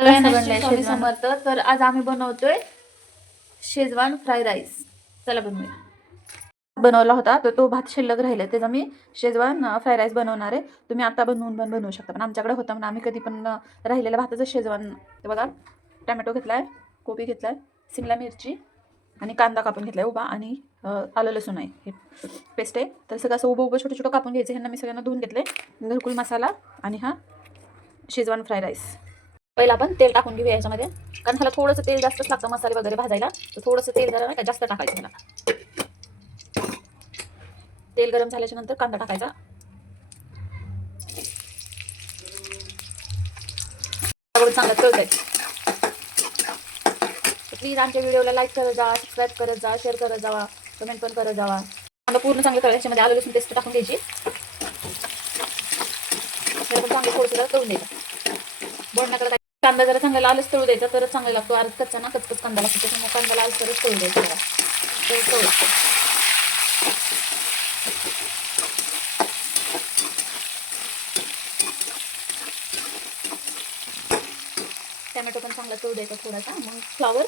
स्वामी समर्थ तर आज आम्ही बनवतोय शेजवान फ्राय राईस. चला बनवूया. बनवला होता तर तो भात शिल्लक राहिला त्याचा मी शेजवान फ्राय राईस बनवणार आहे. तुम्ही आता बनवून पण बनवू शकता पण आमच्याकडे होतं म्हणून आम्ही कधी पण अं, राहिलेल्या भाताचं शेजवान ते बघा टॅमॅटो घेतलाय कोबी घेतलाय सिमला मिरची आणि कांदा कापून घेतलाय उभा आणि आलं लसूण आहे. हे पेस्ट आहे. तर सगळं असं उभं उभं छोटं छोटं कापून घ्यायचं ह्यांना मी सगळ्यांना धुवून घेतले घरकुल मसाला आणि हा शेजवान फ्राय राईस. पहिला आपण तेल टाकून घेऊया याच्यामध्ये. कारण ह्याला थोडंसं तेल जास्तच लागतं मसाले वगैरे भाजायला. तर थोडंसं तेल जरा नाही का जास्त टाकायचं ह्याला. तेल गरम झाल्याच्यानंतर कांदा टाकायचा. चांगला चांगलं प्लीज आमच्या व्हिडिओला लाईक करत जा सबस्क्राईब करत जा शेअर करत जावा कमेंट पण करत जावा. कांदा पूर्ण चांगलं तळ याच्यामध्ये आलं लसूण पेस्ट टाकून घ्यायची. चांगलं थोडंसं तळून द्यायचं बोलण्याकडे कांदा जरा चांगला लालच तळू द्यायचा तरच चांगला लागतो. अर्ध कच्चा ना कचकच कांदा लागतो. त्याच्यामुळे कांदा लाल तरच तळू द्यायचा जरा. तर तळू टॅमॅटो पण चांगला तळू द्यायचा थोडासा. मग फ्लावर.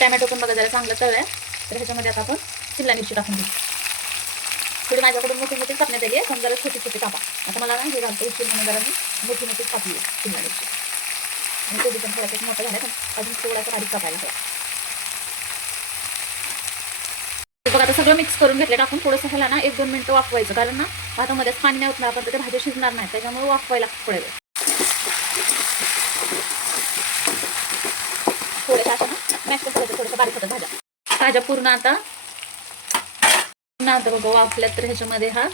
टॅमॅटो पण बघा जरा चांगला तळलाय. तर ह्याच्यामध्ये आता आपण शिमला मिरची टाकून देऊ थोडी माझ्याकडून मोठी मोठी कापण्यात आली आहे. पण जरा छोटी छोटी कापा. आता मला ना हे घालतो उशीर म्हणून जरा मी मोठी मोठी कापली आहे शिमला मिरची आणि कोबी पण थोडासा मोठा झाला पण अजून थोडासा बारीक कापायला हवा. बघा आता सगळं मिक्स करून घेतलं टाकून थोडंसं ह्याला ना एक दोन मिनटं वाफवायचं. कारण ना भातामध्येच पाणी नाही होत ना आपण तर ते भाजी शिजणार नाही त्याच्यामुळे वाफवायला पडेल. वेळ थोड्याशा अशा ना मॅश करून करायचं थोडंसं बारीक होतं भाज्या. भाज्या पूर्ण आता पूर्ण आता बघा वाफल्यात तर ह्याच्यामध्ये हा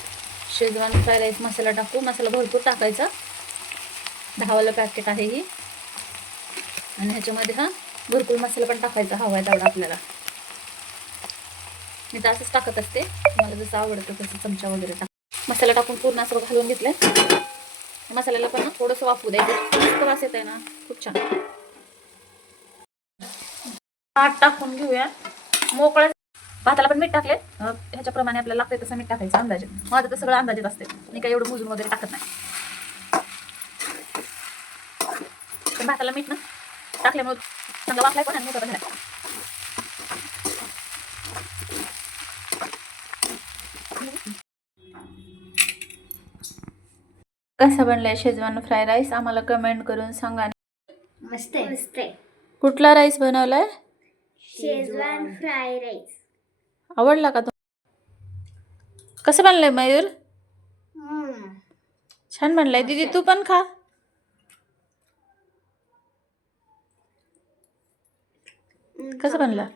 शेजवान फ्राय राईस मसाला टाकू. मसाला भरपूर टाकायचा. दहावाला पॅकेट आहे ही. आणि ह्याच्यामध्ये हा भरपूर मसाला पण टाकायचा हवा आहे तेवढा आपल्याला. मी तर असंच टाकत असते. मला जसं आवडतं तसं चमचा वगैरे टाक. मसाला टाकून पूर्ण असं घालून घेतलं मसाल्याला पण ना थोडंसं वाफू द्यायचं. मस्त वास येत आहे ना. खूप छान. भात टाकून घेऊया. मोकळा भाताला पण मीठ टाकले ह्याच्याप्रमाणे आपल्याला लागते तसं मीठ टाकायचं अंदाजे. माझं तर सगळं अंदाजेच असते मी काही एवढं मोजून वगैरे टाकत नाही. पण भाताला मीठ ना टाकल्यामुळे चांगला वाफलाय पण आणि मोठा झाला कसा बनलाय शेजवान फ्राय राईस? आम्हाला कमेंट करून सांगा. मस्त कुठला राईस बनवलाय? Schezwan fry rice. आवडला का तो? कसं बनलंय मयूर? छान बनलंय. दीदी तू पण खा. कसं बनला?